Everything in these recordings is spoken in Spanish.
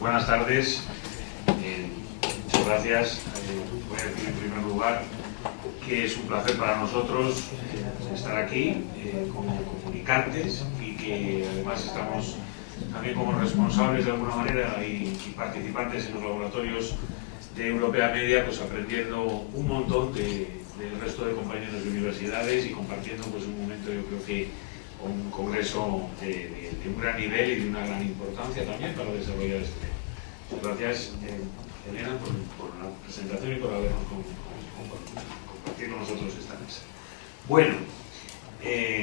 Buenas tardes, muchas gracias. Voy a decir en primer lugar que es un placer para nosotros estar aquí como comunicantes y que además estamos también como responsables de alguna manera y participantes en los laboratorios de Europea Media, pues aprendiendo un montón del resto de compañeros de universidades y compartiendo pues un momento, yo creo que un congreso de un gran nivel y de una gran importancia también para desarrollar este tema. Muchas gracias, Elena, por la presentación y por habernos compartido con nosotros esta mesa. Bueno,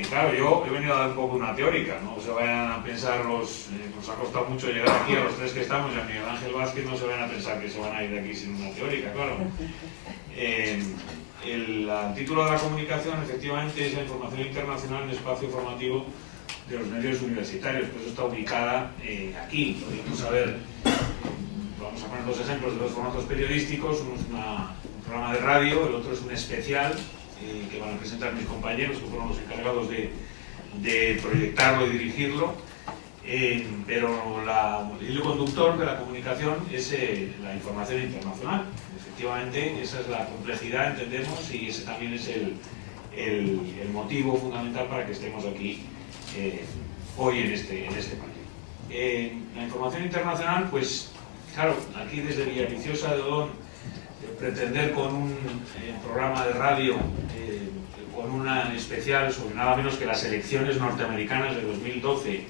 claro, yo he venido a dar un poco una teórica, no se vayan a pensar nos ha costado mucho llegar aquí a los tres que estamos y a Miguel Ángel Vázquez, no se vayan a pensar que se van a ir de aquí sin una teórica, claro. El título de la comunicación efectivamente es la información internacional en espacio formativo de los medios universitarios, por eso está ubicada aquí. Podríamos saber, vamos a poner dos ejemplos de dos formatos periodísticos, uno es un programa de radio, el otro es un especial que van a presentar mis compañeros, que fueron los encargados de proyectarlo y dirigirlo, pero el hilo conductor de la comunicación es la información internacional. Efectivamente, esa es la complejidad, entendemos, y ese también es el motivo fundamental para que estemos aquí hoy en este panel. La información internacional, pues claro, aquí desde Villaviciosa de Odón, pretender con un programa de radio, con una especial sobre nada menos que las elecciones norteamericanas de 2012,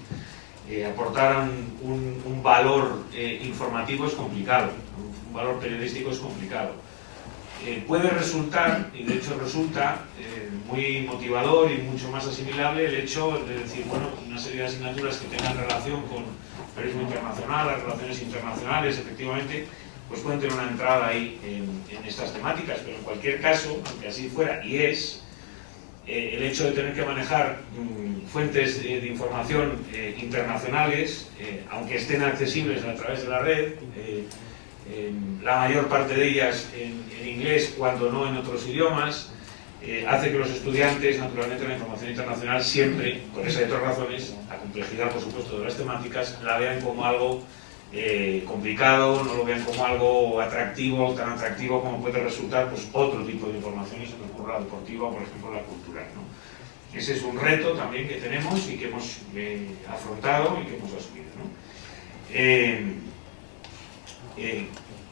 aportaran un valor informativo es complicado, un valor periodístico es complicado. Puede resultar, y de hecho resulta, muy motivador y mucho más asimilable el hecho de decir, bueno, una serie de asignaturas que tengan relación con el periodismo internacional, las relaciones internacionales, efectivamente, pues pueden tener una entrada ahí en estas temáticas, pero en cualquier caso, aunque así fuera, y es, el hecho de tener que manejar fuentes de información internacionales, aunque estén accesibles a través de la red, la mayor parte de ellas en inglés, cuando no en otros idiomas, hace que los estudiantes, naturalmente, la información internacional siempre, por esa y otras razones, la complejidad, por supuesto, de las temáticas, la vean como algo complicado, no lo vean como algo atractivo, tan atractivo como puede resultar pues, otro tipo de informaciones, se me ocurre la deportiva, por ejemplo, la cultural, ¿no? Ese es un reto también que tenemos y que hemos afrontado y que hemos asumido, ¿no?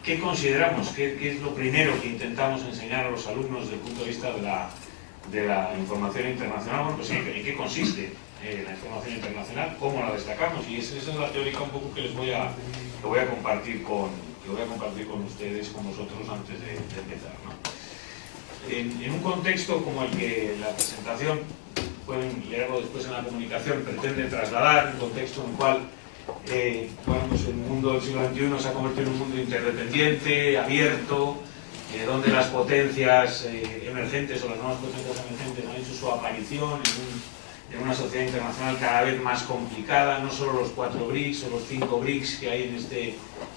¿Qué consideramos? ¿Qué es lo primero que intentamos enseñar a los alumnos desde el punto de vista de la información internacional? Bueno, pues ¿en qué consiste la información internacional? ¿Cómo la destacamos? Y esa es la teórica un poco que les voy a compartir con ustedes, con vosotros, antes de empezar, ¿no? En un contexto como el que la presentación, pueden leerlo después en la comunicación, pretende trasladar, un contexto en el cual bueno, pues el mundo del siglo XXI se ha convertido en un mundo interdependiente, abierto, donde las potencias emergentes o las nuevas potencias emergentes han hecho su aparición en una sociedad internacional cada vez más complicada, no solo los 4 BRICS o los 5 BRICS que hay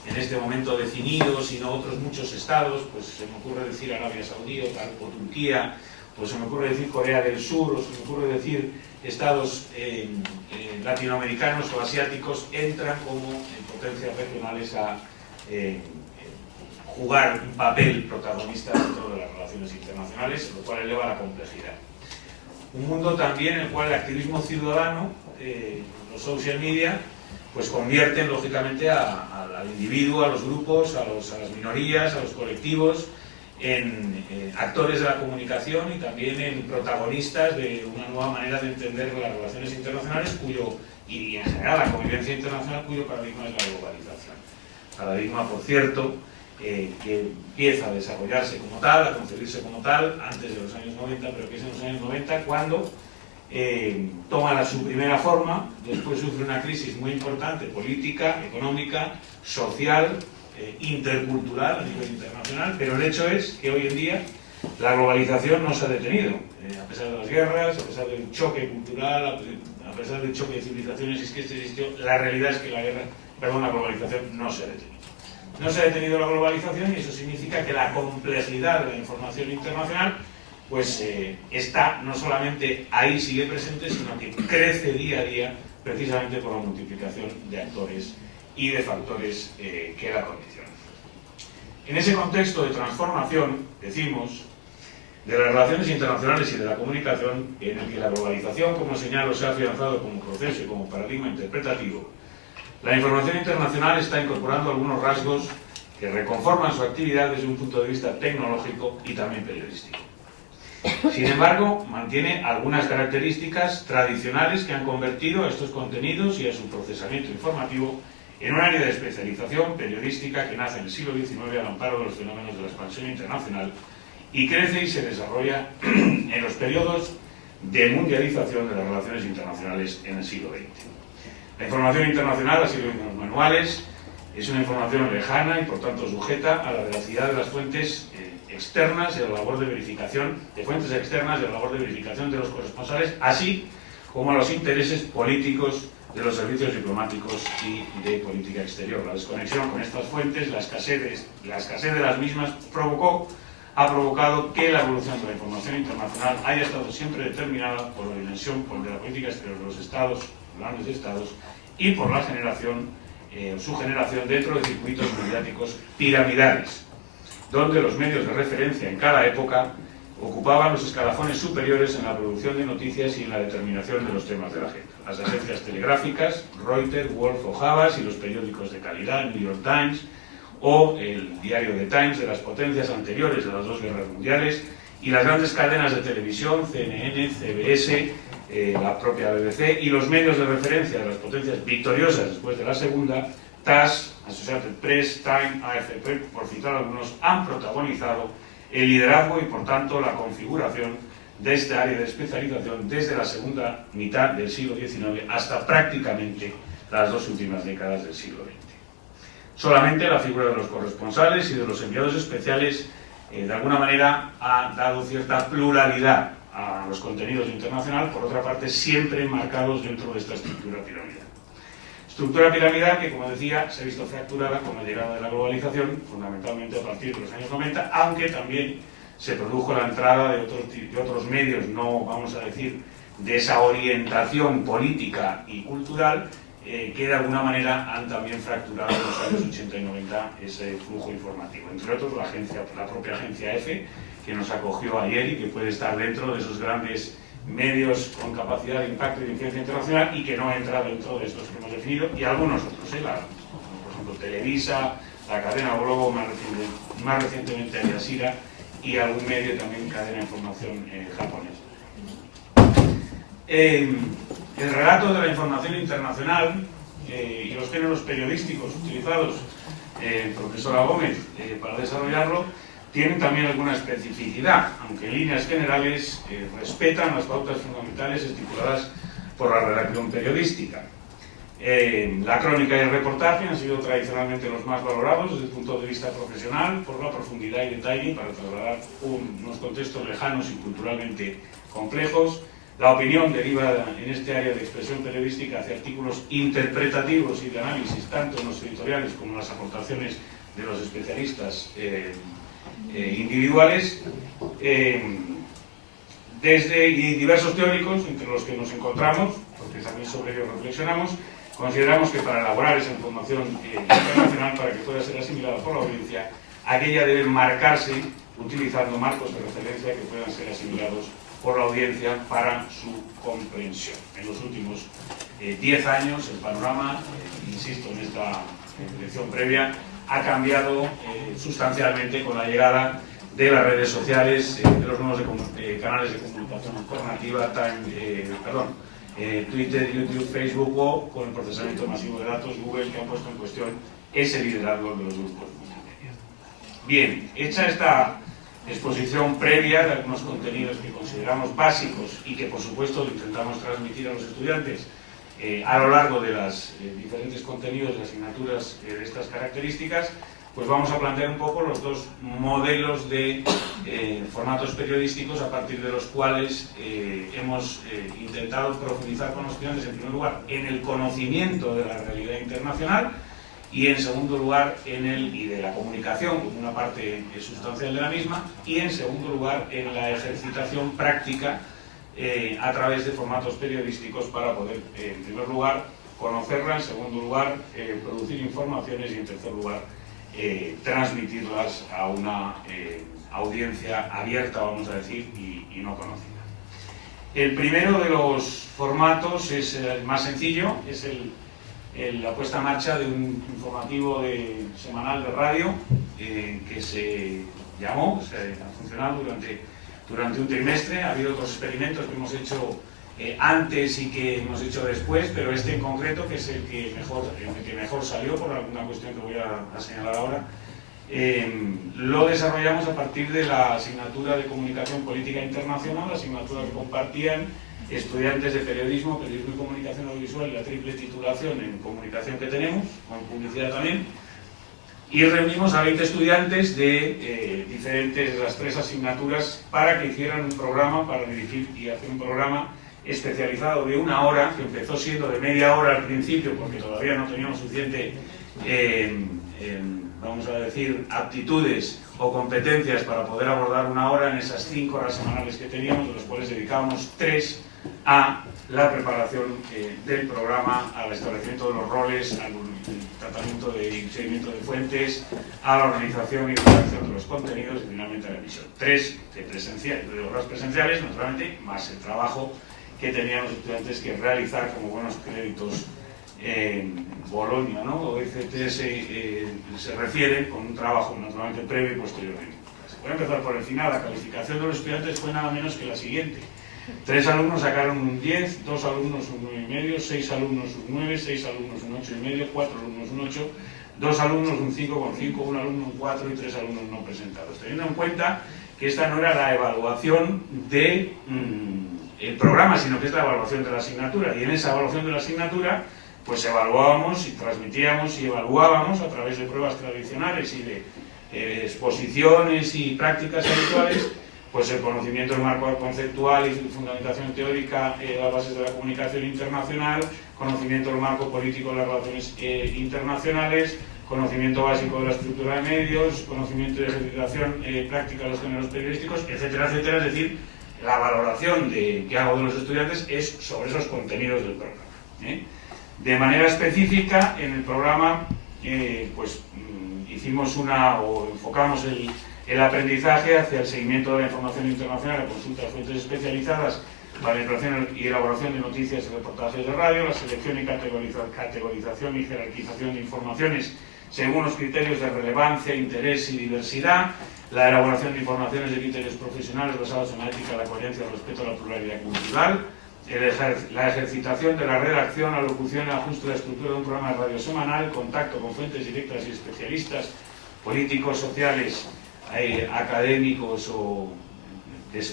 en este momento definidos, sino otros muchos estados, pues se me ocurre decir Arabia Saudí o Turquía, pues se me ocurre decir Corea del Sur, o se me ocurre decir estados latinoamericanos o asiáticos, entran como potencias regionales a jugar un papel protagonista dentro de las relaciones internacionales, lo cual eleva la complejidad. Un mundo también en el cual el activismo ciudadano, los social media, pues convierten lógicamente al individuo, a los grupos, a las minorías, a los colectivos, en actores de la comunicación y también en protagonistas de una nueva manera de entender las relaciones internacionales y en general la convivencia internacional, cuyo paradigma es la globalización. Paradigma, por cierto, que empieza a desarrollarse como tal, a concebirse como tal, antes de los años 90, pero que es en los años 90 cuando toma su primera forma, después sufre una crisis muy importante, política, económica, social, intercultural a nivel internacional, pero el hecho es que hoy en día la globalización no se ha detenido, a pesar de las guerras, a pesar del choque cultural, a pesar del choque de civilizaciones, es que este existió, la realidad es que la globalización no se ha detenido. No se ha detenido la globalización y eso significa que la complejidad de la información internacional pues está no solamente ahí, sigue presente, sino que crece día a día precisamente por la multiplicación de actores y de factores que la condicionan. En ese contexto de transformación, decimos, de las relaciones internacionales y de la comunicación, en el que la globalización, como señalo, se ha afianzado como proceso y como paradigma interpretativo, la información internacional está incorporando algunos rasgos que reconforman su actividad desde un punto de vista tecnológico y también periodístico. Sin embargo, mantiene algunas características tradicionales que han convertido a estos contenidos y a su procesamiento informativo en un área de especialización periodística que nace en el siglo XIX al amparo de los fenómenos de la expansión internacional y crece y se desarrolla en los periodos de mundialización de las relaciones internacionales en el siglo XX. La información internacional, así lo dicen los manuales, es una información lejana y por tanto sujeta a la veracidad de las fuentes externas y a la labor de verificación de fuentes externas y a la labor de verificación de los corresponsales, así como a los intereses políticos de los servicios diplomáticos y de política exterior. La desconexión con estas fuentes, la escasez de las mismas ha provocado que la evolución de la información internacional haya estado siempre determinada por la dimensión de la política exterior de los estados, grandes estados, y por la su generación dentro de circuitos mediáticos piramidales, donde los medios de referencia en cada época ocupaban los escalafones superiores en la producción de noticias y en la determinación de los temas de la agenda. Las agencias telegráficas, Reuters, Wolf o Havas, y los periódicos de calidad, New York Times, o el diario The Times de las potencias anteriores a las dos guerras mundiales, y las grandes cadenas de televisión, CNN, CBS, la propia BBC, y los medios de referencia de las potencias victoriosas después de la segunda, TASS, Associated Press, Time, AFP, por citar algunos, han protagonizado el liderazgo y por tanto la configuración de esta área de especialización desde la segunda mitad del siglo XIX hasta prácticamente las dos últimas décadas del siglo XX. Solamente la figura de los corresponsales y de los enviados especiales de alguna manera ha dado cierta pluralidad a los contenidos internacionales, por otra parte siempre enmarcados dentro de esta estructura piramidal. Estructura piramidal que, como decía, se ha visto fracturada con la llegada de la globalización, fundamentalmente a partir de los años 90, aunque también se produjo la entrada de otros medios, no vamos a decir de esa orientación política y cultural, que de alguna manera han también fracturado en los años 80 y 90 ese flujo informativo. Entre otros, la propia agencia EFE, que nos acogió ayer y que puede estar dentro de esos grandes medios con capacidad de impacto y de influencia internacional y que no entra dentro de estos que hemos definido, y algunos otros, por ejemplo Televisa, la cadena Globo, más recientemente Al Jazeera, y algún medio también cadena de información japonesa. El relato de la información internacional y los géneros periodísticos utilizados profesora Gómez para desarrollarlo tienen también alguna especificidad, aunque en líneas generales respetan las pautas fundamentales estipuladas por la redacción periodística. La crónica y el reportaje han sido tradicionalmente los más valorados desde el punto de vista profesional por la profundidad y detalle para trasladar unos contextos lejanos y culturalmente complejos. La opinión deriva en este área de expresión periodística hacia artículos interpretativos y de análisis, tanto en los editoriales como en las aportaciones de los especialistas individuales, y diversos teóricos, entre los que nos encontramos, porque también sobre ello reflexionamos. Consideramos que para elaborar esa información internacional, para que pueda ser asimilada por la audiencia, aquella debe marcarse utilizando marcos de referencia que puedan ser asimilados por la audiencia para su comprensión. En los últimos 10 años el panorama, insisto en esta lección previa, ha cambiado sustancialmente con la llegada de las redes sociales, de los nuevos canales de comunicación alternativa, Twitter, YouTube, Facebook, o con el procesamiento masivo de datos, Google, que ha puesto en cuestión ese liderazgo de los grupos multimedia. Bien, hecha esta exposición previa de algunos contenidos que consideramos básicos y que por supuesto intentamos transmitir a los estudiantes a lo largo de los diferentes contenidos de asignaturas de estas características. Pues vamos a plantear un poco los dos modelos de formatos periodísticos a partir de los cuales hemos intentado profundizar con los estudiantes, en primer lugar, en el conocimiento de la realidad internacional y, en segundo lugar, y de la comunicación como una parte sustancial de la misma, y, en segundo lugar, en la ejercitación práctica a través de formatos periodísticos para poder, en primer lugar, conocerla, en segundo lugar, producir informaciones y, en tercer lugar, transmitirlas a una audiencia abierta, vamos a decir, y no conocida. El primero de los formatos es el más sencillo, es la puesta en marcha de un informativo semanal de radio que se llamó, ha funcionado durante un trimestre. Ha habido otros experimentos que hemos hecho antes y que hemos hecho después, pero este en concreto, que es el que mejor salió por alguna cuestión que voy a señalar ahora, lo desarrollamos a partir de la asignatura de Comunicación Política Internacional, la asignatura que compartían estudiantes de Periodismo y Comunicación Audiovisual y la triple titulación en Comunicación que tenemos, con Publicidad también, y reunimos a 20 estudiantes de diferentes de las tres asignaturas para que hicieran un programa, para dirigir y hacer un programa especializado de 1 hora, que empezó siendo de media hora al principio porque todavía no teníamos suficiente, vamos a decir, aptitudes o competencias para poder abordar 1 hora en esas 5 horas semanales que teníamos, de las cuales dedicábamos 3 a la preparación del programa, al establecimiento de los roles, al tratamiento y seguimiento de fuentes, a la organización y redacción de los contenidos y finalmente a la emisión. 3 de horas presenciales, naturalmente, más el trabajo que tenían los estudiantes que realizar como buenos créditos en Bolonia, ¿no? O ECTS se refiere con un trabajo naturalmente previo y posterior. Voy a empezar por el final. La calificación de los estudiantes fue nada menos que la siguiente: 3 alumnos sacaron un 10, 2 alumnos un 9,5, 6 alumnos un 9, 6 alumnos un 8,5, 4 alumnos un 8, 2 alumnos un 5,5, 1 alumno un 4 y 3 alumnos no presentados. Teniendo en cuenta que esta no era la evaluación del programa, sino que es la evaluación de la asignatura, y en esa evaluación de la asignatura pues evaluábamos y transmitíamos y evaluábamos a través de pruebas tradicionales y de exposiciones y prácticas habituales pues el conocimiento del marco conceptual y fundamentación teórica de las bases de la comunicación internacional, conocimiento del marco político de las relaciones internacionales, conocimiento básico de la estructura de medios, conocimiento de ejercitación práctica de los géneros periodísticos, etcétera, etcétera. Es decir, la valoración que hago de los estudiantes es sobre esos contenidos del programa. De manera específica, en el programa enfocamos el aprendizaje hacia el seguimiento de la información internacional, la consulta de fuentes especializadas para la elaboración y elaboración de noticias y reportajes de radio, la selección y categorización y jerarquización de informaciones según los criterios de relevancia, interés y diversidad, la elaboración de informaciones de criterios profesionales basados en la ética, la coherencia, el respeto a la pluralidad cultural, la ejercitación de la redacción, la locución y el ajuste de la estructura de un programa de radio semanal, contacto con fuentes directas y especialistas, políticos, sociales, académicos o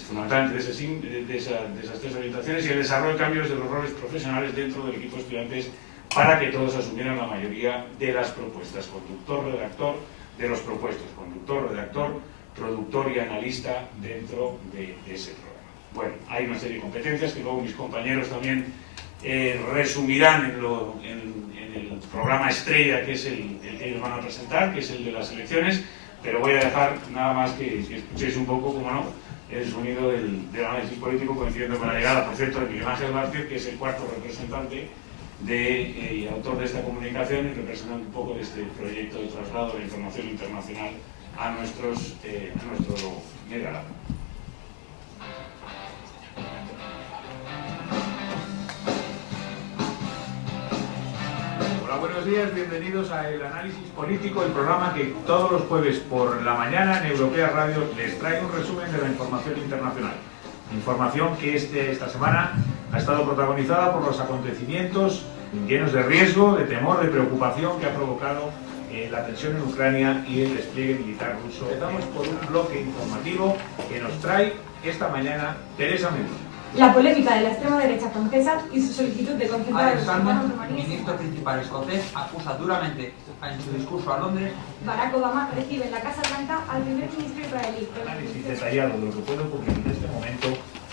fundamentalmente de esas tres orientaciones, y el desarrollo de cambios de los roles profesionales dentro del equipo de estudiantes para que todos asumieran la mayoría de las propuestas: conductor-redactor de los propuestos, conductor-redactor, productor y analista dentro de ese programa. Bueno, hay una serie de competencias que luego mis compañeros también resumirán en el programa estrella, que es el que ellos van a presentar, que es el de las elecciones, pero voy a dejar nada más que escuchéis un poco, como no, el sonido del análisis político, coincidiendo con la llegada, por cierto, de Miguel Ángel Mártir, que es el cuarto representante y autor de esta comunicación y representante un poco de este proyecto de traslado de la información internacional a nuestro medio lado. Hola, buenos días, bienvenidos a El Análisis Político, el programa que todos los jueves por la mañana en Europea Radio les trae un resumen de la información internacional. Información que esta semana ha estado protagonizada por los acontecimientos llenos de riesgo, de temor, de preocupación que ha provocado la tensión en Ucrania y el despliegue militar ruso. Empezamos por un bloque informativo que nos trae esta mañana Teresa Mendoza. La polémica de la extrema derecha francesa y su solicitud de concentrar a los Salmond, ministro principal escocés, acusa duramente en su discurso a Londres. Barack Obama recibe en la Casa Blanca al primer ministro israelí. Análisis detallado de lo que puede ocurrir en este momento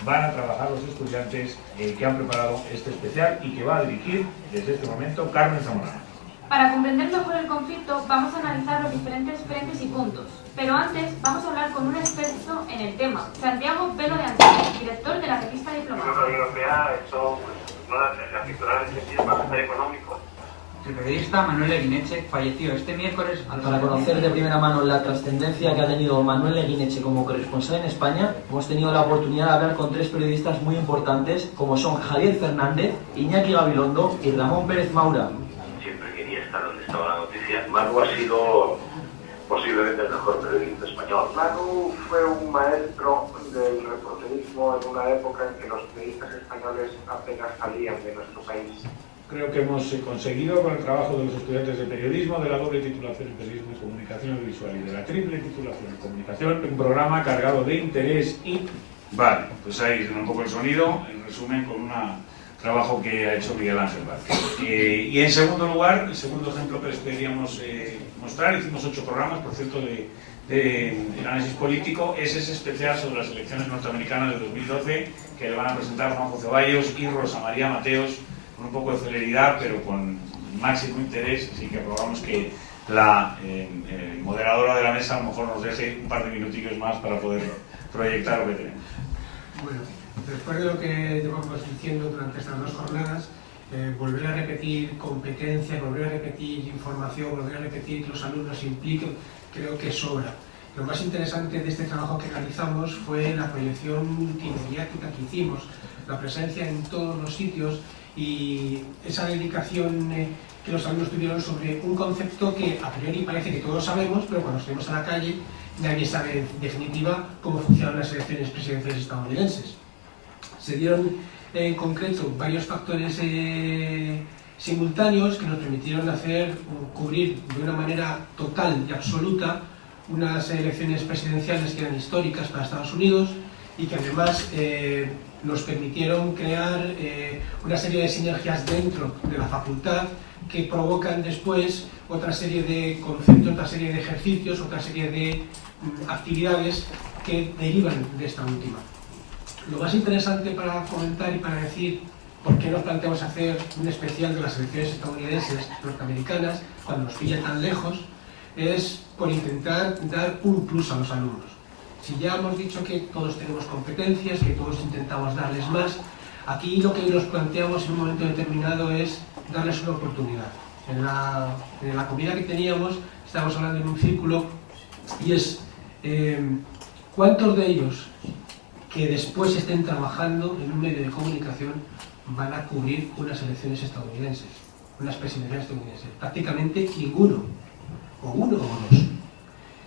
van a trabajar los estudiantes que han preparado este especial y que va a dirigir desde este momento Carmen Zamorano. Para comprender mejor el conflicto vamos a analizar los diferentes frentes y puntos. Pero antes vamos a hablar con un experto en el tema, Santiago Pelo de Antonio, director de la revista Diplomática. La Unión Europea ha hecho la titular de ese bastante económico. El periodista Manuel Leguineche falleció este miércoles a los... Para conocer de primera mano la trascendencia que ha tenido Manuel Leguineche como corresponsal en España, hemos tenido la oportunidad de hablar con tres periodistas muy importantes, como son Javier Fernández, Iñaki Gabilondo y Ramón Pérez Maura. Siempre quería estar donde estaba la noticia. Manu ha sido posiblemente el mejor periodista español. Manu fue un maestro del reporterismo en una época en que los periodistas españoles apenas salían de nuestro país. Creo que hemos conseguido con el trabajo de los estudiantes de periodismo, de la doble titulación en periodismo y comunicación audiovisual y de la triple titulación en comunicación, un programa cargado de interés y... Vale, pues ahí un poco el sonido, en resumen, con un trabajo que ha hecho Miguel Ángel Vázquez. Y en segundo lugar, el segundo ejemplo que les queríamos mostrar, hicimos 8 programas, por cierto, de análisis político, es ese especial sobre las elecciones norteamericanas de 2012 que le van a presentar Juanjo Ceballos y Rosa María Mateos, con un poco de celeridad, pero con máximo interés, así que aprobamos que la moderadora de la mesa a lo mejor nos deje un par de minutillos más para poder proyectar lo que tenemos. Bueno, después de lo que llevamos diciendo durante estas 2 jornadas, volver a repetir competencias, volver a repetir información, volver a repetir que los alumnos se impliquen, creo que sobra. Lo más interesante de este trabajo que realizamos fue la proyección multimediática que hicimos, la presencia en todos los sitios y esa dedicación que los alumnos tuvieron sobre un concepto que a priori parece que todos sabemos, pero cuando salimos a la calle nadie sabe en definitiva cómo funcionan las elecciones presidenciales estadounidenses. Se dieron en concreto varios factores simultáneos que nos permitieron cubrir de una manera total y absoluta unas elecciones presidenciales que eran históricas para Estados Unidos y que además nos permitieron crear una serie de sinergias dentro de la facultad que provocan después otra serie de conceptos, otra serie de ejercicios, otra serie de actividades que derivan de esta última. Lo más interesante para comentar y para decir por qué nos planteamos hacer un especial de las elecciones estadounidenses norteamericanas cuando nos pilla tan lejos es por intentar dar un plus a los alumnos. Si ya hemos dicho que todos tenemos competencias, que todos intentamos darles más, aquí lo que nos planteamos en un momento determinado es darles una oportunidad. En la comida que teníamos estábamos hablando en un círculo y es ¿cuántos de ellos que después estén trabajando en un medio de comunicación van a cubrir unas elecciones estadounidenses, unas presidenciales estadounidenses? Prácticamente ninguno, o uno o dos.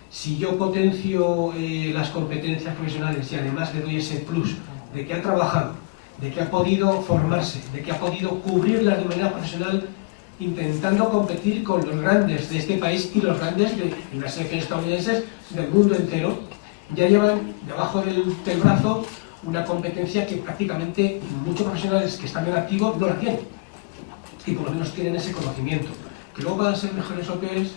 Si yo potencio las competencias profesionales y además le doy ese plus de que ha trabajado, de que ha podido formarse, de que ha podido cubrirlas de manera profesional intentando competir con los grandes de este país y los grandes de las selecciones estadounidenses del mundo entero, ya llevan debajo del brazo una competencia que prácticamente muchos profesionales que están en activo no la tienen y por lo menos tienen ese conocimiento. Que luego van a ser mejores o peores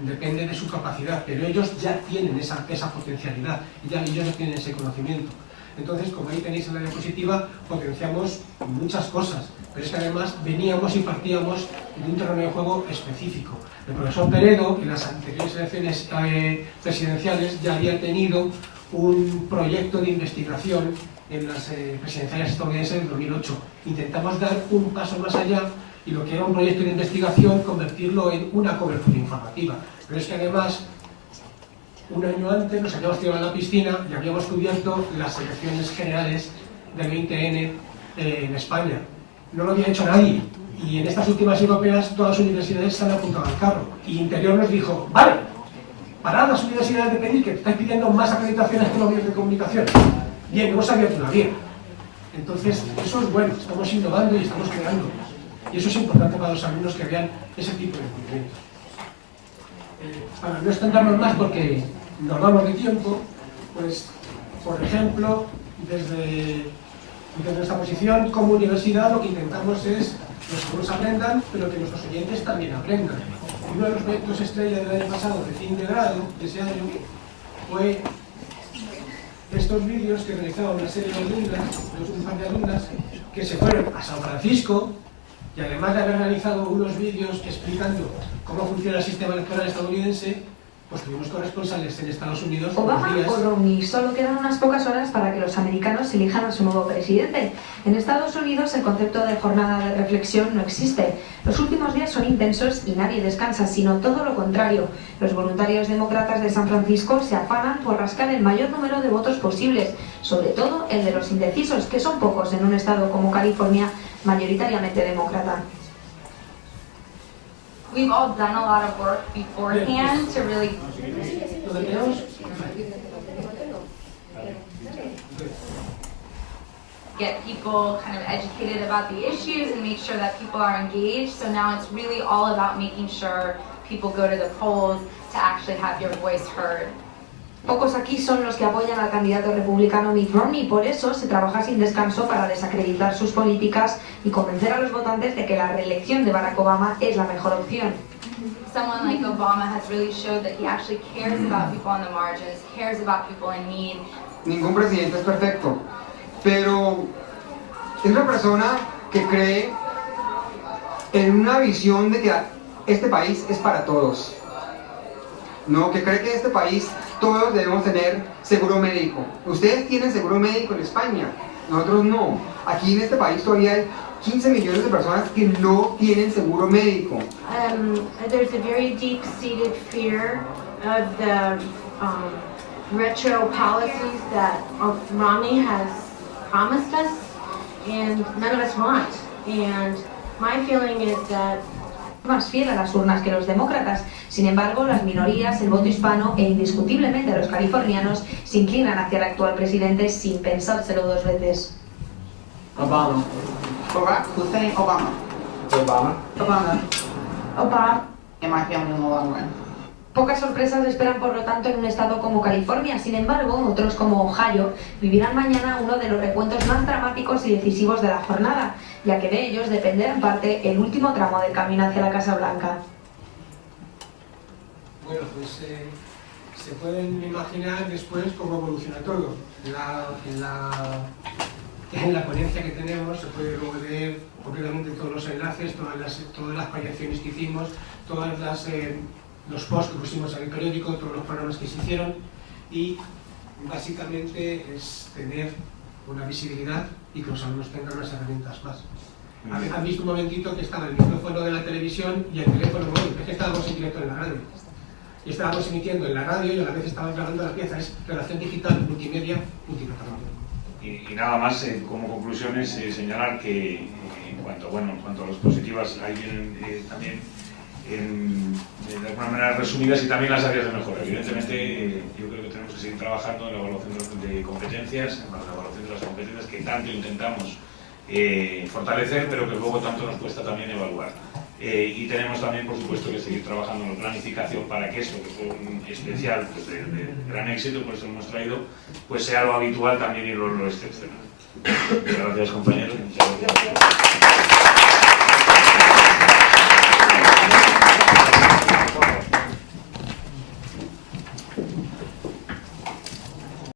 depende de su capacidad, pero ellos ya tienen esa potencialidad y ya ellos ya tienen ese conocimiento. Entonces, como ahí tenéis en la diapositiva, potenciamos muchas cosas, pero es que además veníamos y partíamos de un terreno de juego específico. El profesor Peredo, en las anteriores elecciones presidenciales, ya había tenido un proyecto de investigación en las presidenciales estadounidenses del 2008. Intentamos dar un paso más allá y lo que era un proyecto de investigación convertirlo en una cobertura informativa. Pero es que además, un año antes nos habíamos tirado a la piscina y habíamos cubierto las elecciones generales del 20N en España. No lo había hecho nadie. Y en estas últimas europeas todas las universidades se han apuntado al carro. Y Interior nos dijo, vale, parad las universidades de pedir que estáis pidiendo más acreditaciones que los medios de comunicación. Bien, hemos abierto una vía. Entonces, eso es bueno, estamos innovando y estamos creando. Y eso es importante para los alumnos que vean ese tipo de movimientos. Para no extendernos más porque nos vamos de tiempo, pues, por ejemplo, desde nuestra posición como universidad lo que intentamos es que los alumnos aprendan, pero que nuestros oyentes también aprendan. Uno de los proyectos estrella del año pasado, de fin de grado, de ese año, fue estos vídeos que realizaban una serie de alumnas, un par de alumnas, que se fueron a San Francisco, y además de haber realizado unos vídeos explicando cómo funciona el sistema electoral estadounidense, pues tuvimos corresponsales en Estados Unidos. Obama o Romney, solo quedan unas pocas horas para que los americanos elijan a su nuevo presidente. En Estados Unidos el concepto de jornada de reflexión no existe. Los últimos días son intensos y nadie descansa, sino todo lo contrario. Los voluntarios demócratas de San Francisco se afanan por rascar el mayor número de votos posibles, sobre todo el de los indecisos, que son pocos en un estado como California, mayoritariamente demócrata. We've all done a lot of work beforehand to really get people kind of educated about the issues and make sure that people are engaged. So now it's really all about making sure people go to the polls to actually have your voice heard. Pocos aquí son los que apoyan al candidato republicano Mitt Romney, por eso se trabaja sin descanso para desacreditar sus políticas y convencer a los votantes de que la reelección de Barack Obama es la mejor opción. Someone like Obama has really showed that he actually cares about people on the margins, cares about people in need. Ningún presidente es perfecto, pero es una persona que cree en una visión de que este país es para todos. No, que cree que en este país todos debemos tener seguro médico. Ustedes tienen seguro médico en España, nosotros no. Aquí en este país todavía hay 15 millones de personas que no tienen seguro médico. There's a very deep-seated fear of the retro policies that Romney has promised us, and none of us want. And my feeling is that más fiel a las urnas que los demócratas. Sin embargo, las minorías, el voto hispano e indiscutiblemente los californianos se inclinan hacia el actual presidente sin pensárselo dos veces. Obama. Barack Hussein Obama. Obama. Obama. Obama. And my family in the long run. Pocas sorpresas esperan, por lo tanto, en un estado como California. Sin embargo, otros como Ohio vivirán mañana uno de los recuentos más dramáticos y decisivos de la jornada, ya que de ellos dependerá en parte el último tramo del camino hacia la Casa Blanca. Bueno, pues se pueden imaginar después cómo evoluciona todo. En la ponencia que tenemos se puede luego leer completamente todos los enlaces, todas las proyecciones que hicimos, todas los posts que pusimos en el periódico, todos los programas que se hicieron, y básicamente es tener una visibilidad y que los alumnos tengan unas herramientas más. Han visto un momentito que estaba el micrófono de la televisión y el teléfono móvil, es que estábamos en directo en la radio. Y estábamos emitiendo en la radio y a la vez estábamos grabando la pieza, es relación digital, multimedia, multiplataforma. Y nada más, como conclusiones, señalar que en cuanto a las positivas, ahí vienen también de alguna manera resumidas y también las áreas de mejora. Evidentemente, yo creo que tenemos que seguir trabajando en la evaluación de competencias, en la evaluación de las competencias que tanto intentamos fortalecer, pero que luego tanto nos cuesta también evaluar. Y tenemos también, por supuesto, que seguir trabajando en la planificación para que eso, que fue un especial pues, de gran éxito, por eso lo hemos traído, pues sea lo habitual también y lo excepcional. Muchas gracias, compañeros. Muchas gracias.